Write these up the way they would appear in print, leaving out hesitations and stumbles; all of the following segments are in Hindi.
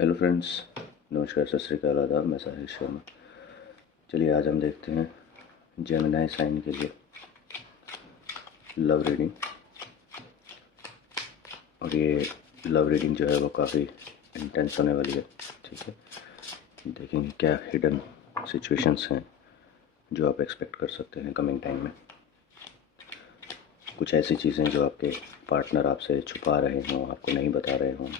हेलो फ्रेंड्स, नमस्कार, सत श्री अकाल, आदाब। मैं साहिल शर्मा। चलिए आज हम देखते हैं जेमिनी साइन के लिए लव रीडिंग। और ये लव रीडिंग जो है वो काफ़ी इंटेंस होने वाली है। ठीक है, देखेंगे क्या हिडन सिचुएशंस हैं जो आप एक्सपेक्ट कर सकते हैं कमिंग टाइम में। कुछ ऐसी चीज़ें जो आपके पार्टनर आपसे छुपा रहे हों, आपको नहीं बता रहे हों।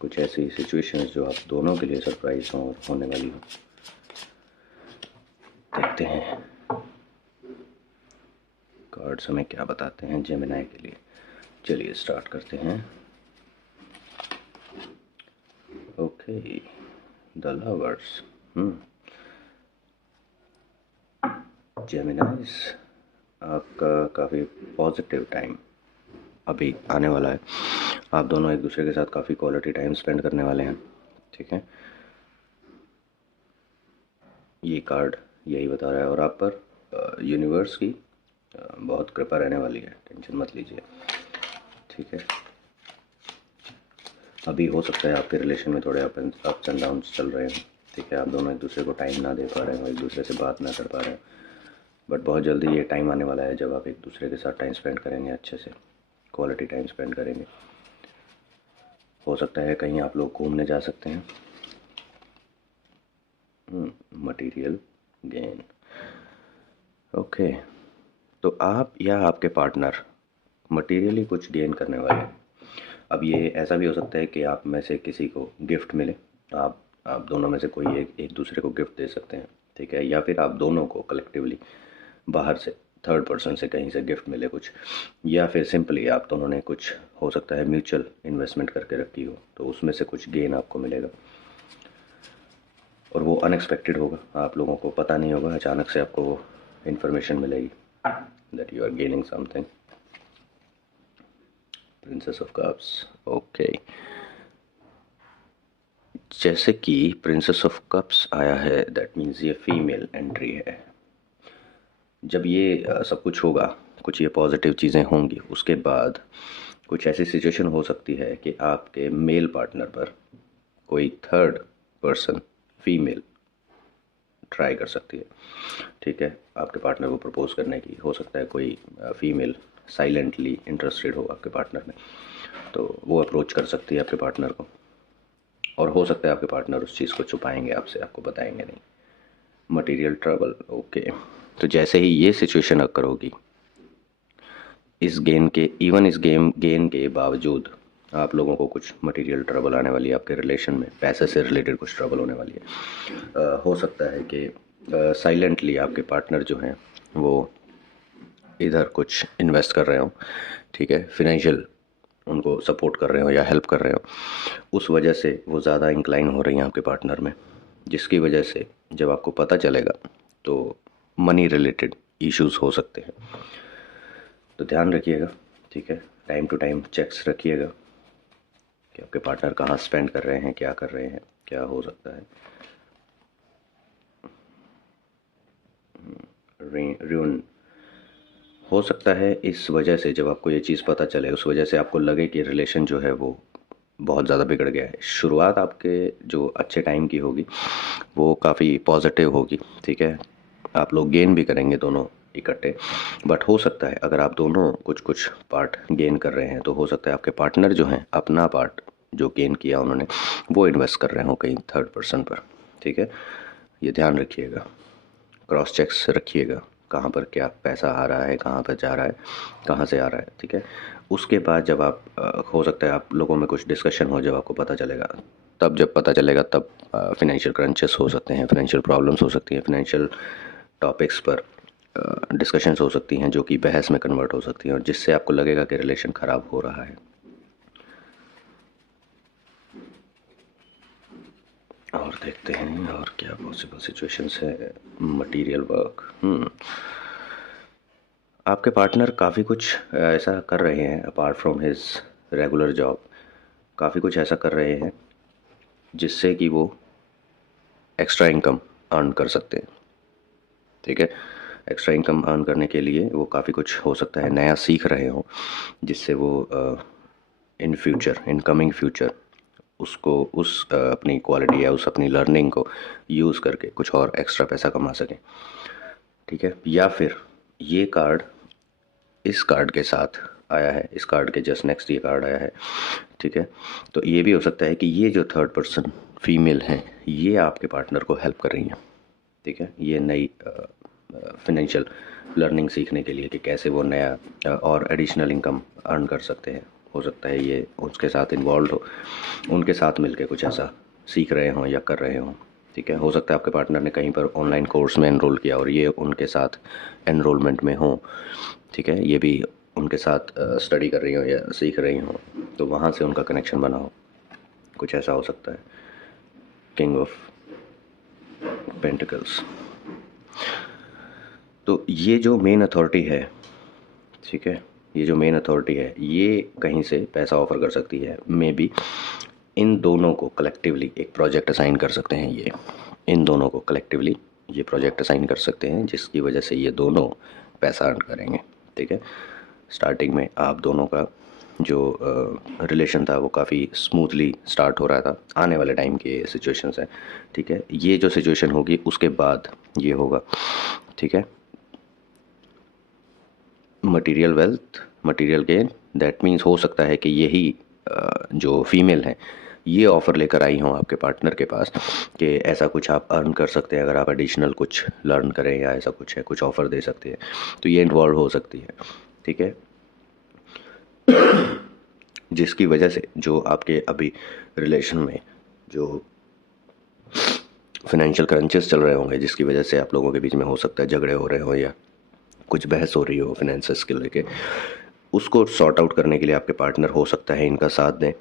कुछ ऐसी सिचुएशंस जो आप दोनों के लिए सरप्राइज हों और होने वाली हों। देखते हैं कार्ड्स हमें क्या बताते हैं जेमिनी के लिए। चलिए स्टार्ट करते हैं। Okay, the lovers. जेमिनीज, आपका काफ़ी पॉजिटिव टाइम अभी आने वाला है। आप दोनों एक दूसरे के साथ काफ़ी क्वालिटी टाइम स्पेंड करने वाले हैं। ठीक है, ये कार्ड यही बता रहा है। और आप पर यूनिवर्स की बहुत कृपा रहने वाली है, टेंशन मत लीजिए। ठीक है, अभी हो सकता है आपके रिलेशन में थोड़े अप्स एंड डाउन्स चल रहे हैं। ठीक है, आप दोनों एक दूसरे को टाइम ना दे पा रहे हो, एक दूसरे से बात ना कर पा रहे हो। बट बहुत जल्दी ये टाइम आने वाला है जब आप एक दूसरे के साथ टाइम स्पेंड करेंगे, अच्छे से क्वालिटी टाइम स्पेंड करेंगे। हो सकता है कहीं आप लोग घूमने जा सकते हैं। Material gain. ओके, तो आप या आपके पार्टनर मटेरियली कुछ गेन करने वाले हैं। अब ये ऐसा भी हो सकता है कि आप में से किसी को गिफ्ट मिले। आप दोनों में से कोई एक दूसरे को गिफ्ट दे सकते हैं। ठीक है, या फिर आप दोनों को कलेक्टिवली बाहर से थर्ड पर्सन से कहीं से गिफ्ट मिले कुछ। या फिर सिंपली आप दोनों ने कुछ, हो सकता है म्यूचुअल इन्वेस्टमेंट करके रखी हो, तो उसमें से कुछ गेन आपको मिलेगा। और वो अनएक्सपेक्टेड होगा, आप लोगों को पता नहीं होगा, अचानक से आपको वो इन्फॉर्मेशन मिलेगी that you are gaining something. Princess of cups. Okay, जैसे कि प्रिंसेस ऑफ कप्स आया है, दैट मीन्स ये फीमेल एंट्री है। जब ये सब कुछ होगा, कुछ ये पॉजिटिव चीज़ें होंगी, उसके बाद कुछ ऐसी सिचुएशन हो सकती है कि आपके मेल पार्टनर पर कोई थर्ड पर्सन फीमेल ट्राई कर सकती है। ठीक है, आपके पार्टनर को प्रपोज करने की। हो सकता है कोई फीमेल साइलेंटली इंटरेस्टेड हो आपके पार्टनर में, तो वो अप्रोच कर सकती है आपके पार्टनर को। और हो सकता है आपके पार्टनर उस चीज़ को छुपाएंगे आपसे, आपको बताएंगे नहीं। Material trouble. ओके, तो जैसे ही ये सिचुएशन अकर होगी, इस गेन के बावजूद आप लोगों को कुछ मटेरियल ट्रबल आने वाली है। आपके रिलेशन में पैसे से रिलेटेड कुछ ट्रबल होने वाली है। हो सकता है कि साइलेंटली आपके पार्टनर जो हैं वो इधर कुछ इन्वेस्ट कर रहे हो। ठीक है, फिनेंशियल उनको सपोर्ट कर रहे हो या हेल्प कर रहे हो। उस वजह से वो ज़्यादा इंक्लाइन हो रही हैं आपके पार्टनर में, जिसकी वजह से जब आपको पता चलेगा तो मनी रिलेटेड इश्यूज हो सकते हैं। तो ध्यान रखिएगा। ठीक है, टाइम टू टाइम चेक्स रखिएगा कि आपके पार्टनर कहाँ स्पेंड कर रहे हैं, क्या कर रहे हैं, क्या हो सकता है। रून हो सकता है इस वजह से, जब आपको ये चीज़ पता चले, उस वजह से आपको लगे कि रिलेशन जो है वो बहुत ज़्यादा बिगड़ गया है। शुरुआत आपके जो अच्छे टाइम की होगी वो काफ़ी पॉजिटिव होगी। ठीक है, आप लोग गेन भी करेंगे दोनों इकट्ठे। बट हो सकता है अगर आप दोनों कुछ कुछ पार्ट गेन कर रहे हैं, तो हो सकता है आपके पार्टनर जो हैं अपना पार्ट जो गेन किया उन्होंने, वो इन्वेस्ट कर रहे हो कहीं थर्ड पर्सन पर। ठीक है, ये ध्यान रखिएगा, क्रॉस चेक्स रखिएगा, कहाँ पर क्या पैसा आ रहा है, कहाँ पर जा रहा है, कहाँ से आ रहा है। ठीक है, उसके बाद जब आप हो सकता है आप लोगों में कुछ डिस्कशन हो, जब आपको पता चलेगा, तब जब पता चलेगा तब फिनेंशियल क्रंचेस हो सकते हैं, फिनेंशियल प्रॉब्लम्स हो सकती हैं, फिनेंशियल टॉपिक्स पर डिस्कशंस हो सकती हैं जो कि बहस में कन्वर्ट हो सकती हैं, और जिससे आपको लगेगा कि रिलेशन ख़राब हो रहा है। और देखते हैं और क्या पॉसिबल सिचुएशंस है। Material work. आपके पार्टनर काफ़ी कुछ ऐसा कर रहे हैं apart from his regular job. काफ़ी कुछ ऐसा कर रहे हैं जिससे कि वो एक्स्ट्रा इनकम अर्न कर सकते हैं। ठीक है, एक्स्ट्रा इनकम अर्न करने के लिए वो काफ़ी कुछ, हो सकता है नया सीख रहे हो, जिससे वो in future, in coming future उसको उस अपनी क्वालिटी या उस अपनी लर्निंग को यूज़ करके कुछ और एक्स्ट्रा पैसा कमा सकें। ठीक है, या फिर ये कार्ड इस कार्ड के साथ आया है, इस कार्ड के जस्ट नेक्स्ट ये कार्ड आया है। ठीक है, तो ये भी हो सकता है कि ये जो थर्ड पर्सन फीमेल हैं ये आपके पार्टनर को हेल्प कर रही हैं। ठीक है, ये नई फाइनेंशियल लर्निंग सीखने के लिए कि कैसे वो नया और एडिशनल इनकम अर्न कर सकते हैं। हो सकता है ये उसके साथ इन्वॉल्व हो, उनके साथ मिलके कुछ ऐसा सीख रहे हों या कर रहे हों। ठीक है, हो सकता है आपके पार्टनर ने कहीं पर ऑनलाइन कोर्स में एनरोल किया और ये उनके साथ एनरोलमेंट में हो। ठीक है, ये भी उनके साथ स्टडी कर रही हो या सीख रही हो, तो वहाँ से उनका कनेक्शन बना हो, कुछ ऐसा हो सकता है। किंग ऑफ पेंटिकल्स, तो ये जो मेन अथॉरिटी है, ठीक है, ये जो मेन अथॉरिटी है ये कहीं से पैसा ऑफर कर सकती है। मे बी इन दोनों को कलेक्टिवली एक प्रोजेक्ट असाइन कर सकते हैं, ये इन दोनों को कलेक्टिवली ये प्रोजेक्ट असाइन कर सकते हैं जिसकी वजह से ये दोनों पैसा अर्न करेंगे। ठीक है, स्टार्टिंग में आप दोनों का जो रिलेशन था वो काफ़ी स्मूथली स्टार्ट हो रहा था। आने वाले टाइम के सिचुएशंस हैं। ठीक है, ये जो सिचुएशन होगी उसके बाद ये होगा। ठीक है, material wealth, material gain, that means हो सकता है कि यही जो फीमेल हैं ये ऑफ़र लेकर आई हों आपके पार्टनर के पास कि ऐसा कुछ आप अर्न कर सकते हैं अगर आप एडिशनल कुछ लर्न करें, या ऐसा कुछ है, कुछ ऑफ़र दे सकते हैं, तो ये इन्वॉल्व हो सकती है। ठीक है, जिसकी वजह से जो आपके अभी रिलेशन में जो फाइनेंशियल क्रंचेस चल रहे होंगे, जिसकी वजह से आप लोगों के बीच में हो सकता है झगड़े हो रहे हो या कुछ बहस हो रही हो फाइनेंसेस के लेके, उसको सॉर्ट आउट करने के लिए आपके पार्टनर हो सकता है इनका साथ दें।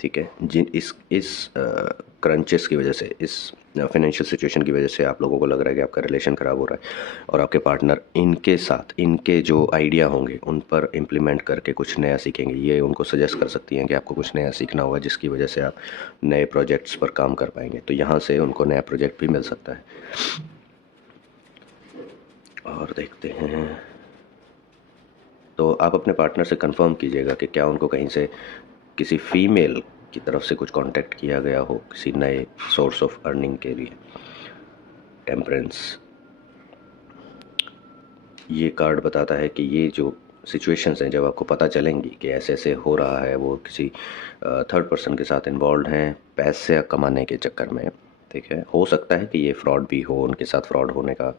ठीक है, जिन इस क्रंचेस की वजह से, इस फाइनेंशियल सिचुएशन की वजह से आप लोगों को लग रहा है कि आपका रिलेशन ख़राब हो रहा है, और आपके पार्टनर इनके साथ इनके जो आइडिया होंगे उन पर इम्प्लीमेंट करके कुछ नया सीखेंगे। ये उनको सजेस्ट कर सकती हैं कि आपको कुछ नया सीखना होगा जिसकी वजह से आप नए प्रोजेक्ट्स पर काम कर पाएंगे, तो यहाँ से उनको नया प्रोजेक्ट भी मिल सकता है। और देखते हैं, तो आप अपने पार्टनर से कंफर्म कीजिएगा कि क्या उनको कहीं से किसी फीमेल की तरफ से कुछ कांटेक्ट किया गया हो किसी नए सोर्स ऑफ अर्निंग के लिए। टेम्परेंस, ये कार्ड बताता है कि ये जो सिचुएशंस हैं जब आपको पता चलेंगी कि ऐसे ऐसे हो रहा है, वो किसी थर्ड पर्सन के साथ इन्वॉल्व हैं पैसे कमाने के चक्कर में। ठीक है, हो सकता है कि ये फ्रॉड भी हो, उनके साथ फ्रॉड होने का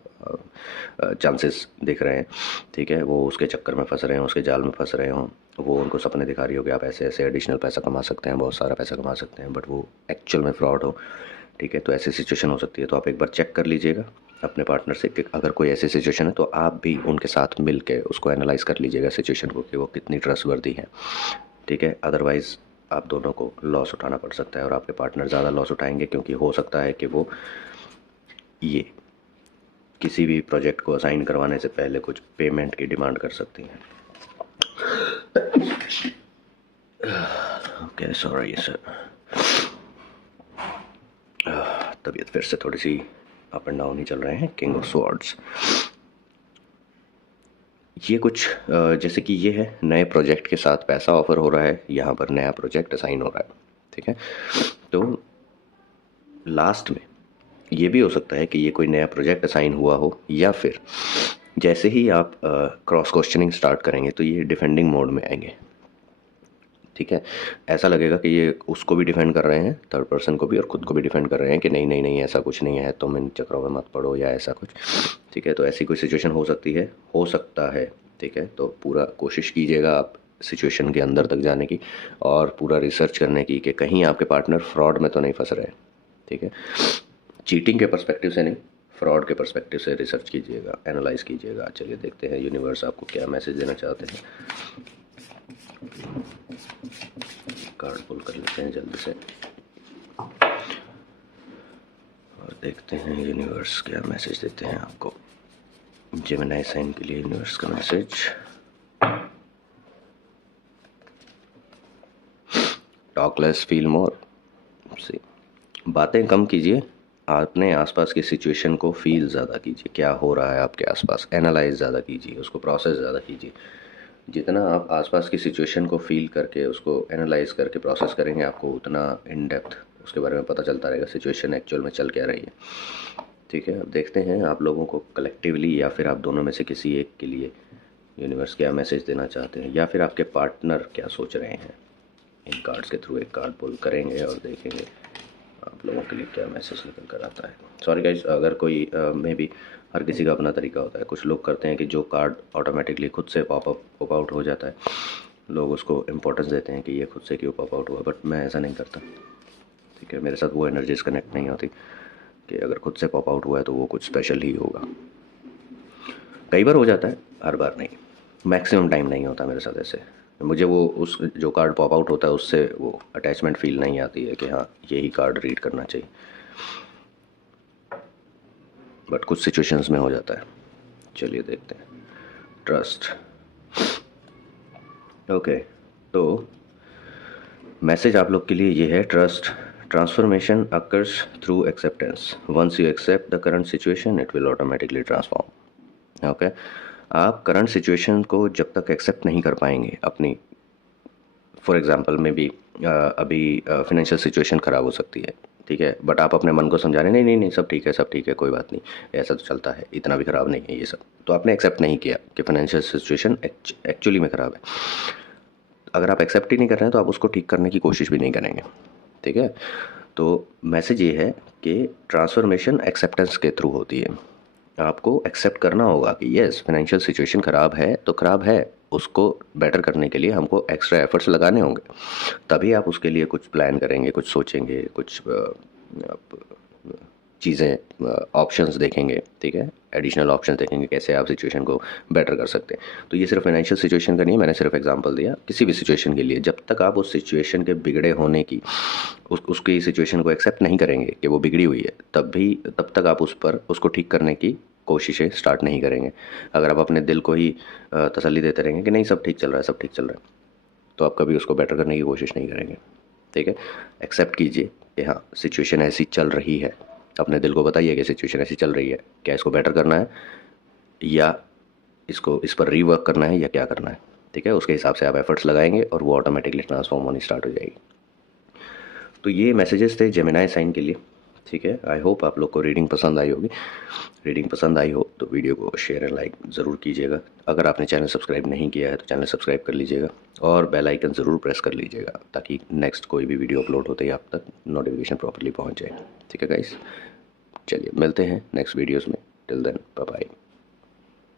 चांसेस दिख रहे हैं। ठीक है, वो उसके चक्कर में फंस रहे हों, उसके जाल में फंस रहे हों, वो उनको सपने दिखा रही हो कि आप ऐसे ऐसे एडिशनल पैसा कमा सकते हैं, बहुत सारा पैसा कमा सकते हैं, बट वो एक्चुअल में फ्रॉड हो। ठीक है, तो ऐसी सिचुएशन हो सकती है, तो आप एक बार चेक कर लीजिएगा अपने पार्टनर से कि अगर कोई ऐसी सिचुएशन है तो आप भी उनके साथ मिल के उसको एनालाइज कर लीजिएगा सिचुएशन को कि वो कितनी ट्रस्टवर्दी है। ठीक है, अदरवाइज़ आप दोनों को लॉस उठाना पड़ सकता है और आपके पार्टनर ज़्यादा लॉस उठाएंगे, क्योंकि हो सकता है कि वो ये किसी भी प्रोजेक्ट को असाइन करवाने से पहले कुछ पेमेंट की डिमांड कर सकती हैं। ओके, सॉरी सर, तबीयत फिर से थोड़ी सी अप एंड डाउन ही चल रहे हैं। किंग ऑफ स्वॉर्ड्स, ये कुछ जैसे कि ये है नए प्रोजेक्ट के साथ पैसा ऑफर हो रहा है, यहाँ पर नया प्रोजेक्ट असाइन हो रहा है। ठीक है, तो लास्ट में ये भी हो सकता है कि ये कोई नया प्रोजेक्ट असाइन हुआ हो, या फिर जैसे ही आप क्रॉस क्वेश्चनिंग स्टार्ट करेंगे तो ये डिफेंडिंग मोड में आएंगे। ठीक है, ऐसा लगेगा कि ये उसको भी डिफेंड कर रहे हैं, थर्ड पर्सन को भी और ख़ुद को भी डिफेंड कर रहे हैं कि नहीं नहीं नहीं ऐसा कुछ नहीं है, तुम इन चक्रों में मत पड़ो या ऐसा कुछ। ठीक है, तो ऐसी कोई सिचुएशन हो सकती है, हो सकता है। ठीक है, तो पूरा कोशिश कीजिएगा आप सिचुएशन के अंदर तक जाने की और पूरा रिसर्च करने की कि कहीं आपके पार्टनर फ्रॉड में तो नहीं फंस रहे। ठीक है, चीटिंग के पर्सपेक्टिव से नहीं, फ्रॉड के पर्सपेक्टिव से रिसर्च कीजिएगा, एनालाइज कीजिएगा। चलिए देखते हैं यूनिवर्स आपको क्या मैसेज देना चाहते हैं। कार्ड पुल कर लेते हैं जल्दी से और देखते हैं यूनिवर्स क्या मैसेज देते हैं आपको। जेमिनी साइन के लिए यूनिवर्स का message, talk less feel more. See, बातें कम कीजिए, अपने आसपास की सिचुएशन को फील ज़्यादा कीजिए, क्या हो रहा है आपके आसपास, एनालाइज ज़्यादा कीजिए, उसको प्रोसेस ज़्यादा कीजिए। जितना आप आसपास की सिचुएशन को फील करके उसको एनालाइज करके प्रोसेस करेंगे, आपको उतना इन डेप्थ उसके बारे में पता चलता रहेगा सिचुएशन एक्चुअल में चल क्या रही है। ठीक है, अब देखते हैं आप लोगों को कलेक्टिवली या फिर आप दोनों में से किसी एक के लिए यूनिवर्स क्या मैसेज देना चाहते हैं, या फिर आपके पार्टनर क्या सोच रहे हैं। इन कार्ड्स के थ्रू एक कार्ड पुल करेंगे और देखेंगे आप लोगों के लिए क्या मैसेज निकल कर आता है। सॉरी गाइस, अगर कोई मे बी हर किसी का अपना तरीका होता है। कुछ लोग करते हैं कि जो कार्ड ऑटोमेटिकली खुद से पॉप आउट हो जाता है, लोग उसको इम्पोर्टेंस देते हैं कि ये खुद से क्यों पॉप आउट हुआ, बट मैं ऐसा नहीं करता। ठीक है, मेरे साथ वो एनर्जीज कनेक्ट नहीं होती कि अगर खुद से पॉप आउट हुआ है तो वो कुछ स्पेशल ही होगा। कई बार हो जाता है, हर बार नहीं, मैक्सिमम टाइम नहीं होता मेरे साथ ऐसे। मुझे वो उस जो कार्ड पॉप आउट होता है उससे वो अटैचमेंट फील नहीं आती है कि हाँ यही कार्ड रीड करना चाहिए, बट कुछ सिचुएशंस में हो जाता है। चलिए देखते हैं। ट्रस्ट। ओके, तो मैसेज आप लोग के लिए ये है, trust transformation occurs through acceptance. Once you accept the current situation it will automatically transform. Okay, आप करंट सिचुएशन को जब तक एक्सेप्ट नहीं कर पाएंगे अपनी, फॉर एग्जांपल में भी अभी फाइनेंशियल सिचुएशन ख़राब हो सकती है, ठीक है, बट आप अपने मन को समझा रहे नहीं नहीं नहीं सब ठीक है, सब ठीक है, कोई बात नहीं, ऐसा तो चलता है, इतना भी ख़राब नहीं है ये सब, तो आपने एक्सेप्ट नहीं किया कि फाइनेंशियल सिचुएशन एक्चुअली में ख़राब है। अगर आप एक्सेप्ट ही नहीं कर रहे हैं तो आप उसको ठीक करने की कोशिश भी नहीं करेंगे। ठीक है, तो मैसेज ये है कि ट्रांसफॉर्मेशन एक्सेप्टेंस के थ्रू होती है। आपको एक्सेप्ट करना होगा कि यस फाइनेंशियल सिचुएशन ख़राब है तो ख़राब है, उसको बेटर करने के लिए हमको एक्स्ट्रा एफर्ट्स लगाने होंगे, तभी आप उसके लिए कुछ प्लान करेंगे, कुछ सोचेंगे, कुछ चीज़ें ऑप्शंस देखेंगे। ठीक है, एडिशनल ऑप्शंस देखेंगे कैसे आप सिचुएशन को बेटर कर सकते हैं। तो ये सिर्फ फाइनेंशियल सिचुएशन का नहीं है, मैंने सिर्फ एग्जांपल दिया, किसी भी सिचुएशन के लिए जब तक आप उस सिचुएशन के बिगड़े होने की उसकी सिचुएशन को एक्सेप्ट नहीं करेंगे कि वो बिगड़ी हुई है, तब तक आप उस पर उसको ठीक करने की कोशिशें स्टार्ट नहीं करेंगे। अगर आप अपने दिल को ही तसल्ली देते रहेंगे कि नहीं सब ठीक चल रहा है, सब ठीक चल रहा है, तो आप कभी उसको बेटर करने की कोशिश नहीं करेंगे। ठीक है, एक्सेप्ट कीजिए कि हाँ सिचुएशन ऐसी चल रही है, अपने दिल को बताइए कि सिचुएशन ऐसी चल रही है, क्या इसको बेटर करना है या इस पर रीवर्क करना है या क्या करना है। ठीक है, उसके हिसाब से आप एफर्ट्स लगाएंगे और वो ऑटोमेटिकली ट्रांसफॉर्म होनी स्टार्ट हो जाएगी। तो ये मैसेजेस थे जेमिनाई साइन के लिए। ठीक है, आई होप आप लोग को रीडिंग पसंद आई होगी। रीडिंग पसंद आई हो तो वीडियो को शेयर एंड लाइक ज़रूर कीजिएगा। अगर आपने चैनल सब्सक्राइब नहीं किया है तो चैनल सब्सक्राइब कर लीजिएगा और बेल आइकन ज़रूर प्रेस कर लीजिएगा ताकि नेक्स्ट कोई भी वीडियो अपलोड होते ही आप तक नोटिफिकेशन प्रॉपर्ली पहुंच जाए। ठीक है गाइस, चलिए मिलते हैं नेक्स्ट वीडियोज़ में। Till then bye bye.